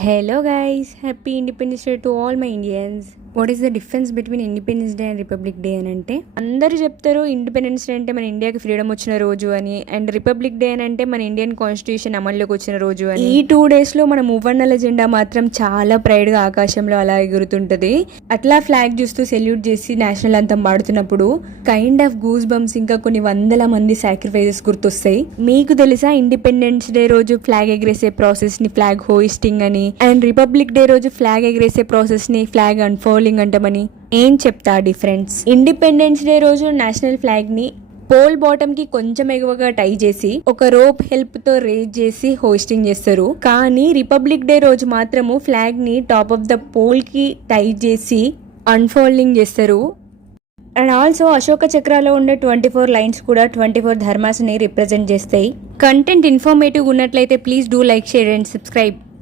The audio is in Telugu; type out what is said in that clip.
Hello guys, happy Independence Day to all my Indians. What is the difference between independence day and republic day అని అంటే అందరూ చెప్తారు ఇండిపెండెన్స్ డే అంటే మన ఇండియాకి ఫ్రీడమ్ వచ్చిన రోజు అని, అండ్ రిపబ్లిక్ డే అని అంటే మన ఇండియన్ కాన్స్టిట్యూషన్ అమల్లోకి వచ్చిన రోజు అని. ఈ 2 days లో మన మూవన్నల జెండా మాత్రం చాలా ప్రైడ్ గా ఆకాశంలో అలా ఎగురుతుంటది. అట్లా ఫ్లాగ్ చూస్తూ సెల్యూట్ చేసి నేషనల్ అంతం పాడుతున్నప్పుడు కైండ్ ఆఫ్ గూస్ బంప్స్, ఇంకా కొన్ని వందల మంది సాక్రిఫైజెస్ గుర్తొస్తాయి. మీకు తెలుసా ఇండిపెండెన్స్ డే రోజు ఫ్లాగ్ ఎగరేసే ప్రాసెస్ ని ఫ్లాగ్ హోయిస్టింగ్ అని, అండ్ రిపబ్లిక్ డే రోజు ఫ్లాగ్ ఎగరేసే ప్రాసెస్ ని ఫ్లాగ్ అన్ఫోల్డింగ్ అంటామని. ఏం చెప్తా డిఫరెన్స్. ఇండిపెండెన్స్ డే రోజు నేషనల్ ఫ్లాగ్ ని పోల్ బాటమ్ కి కొంచెం ఎగువగా టై చేసి ఒక రోప్ హెల్ప్ తో రేజ్ చేసి హోస్టింగ్ చేస్తారు. కానీ రిపబ్లిక్ డే రోజు మాత్రము ఫ్లాగ్ ని టాప్ ఆఫ్ ద పోల్ కి టై చేసి అన్ఫోల్డింగ్ చేస్తారు. అండ్ ఆల్సో అశోక చక్రాలో ఉండే 24 లైన్స్ కూడా 24 ధర్మాస్ ని రిప్రజెంట్ చేస్తాయి. కంటెంట్ ఇన్ఫర్మేటివ్ ఉన్నట్లయితే please do like, share and subscribe.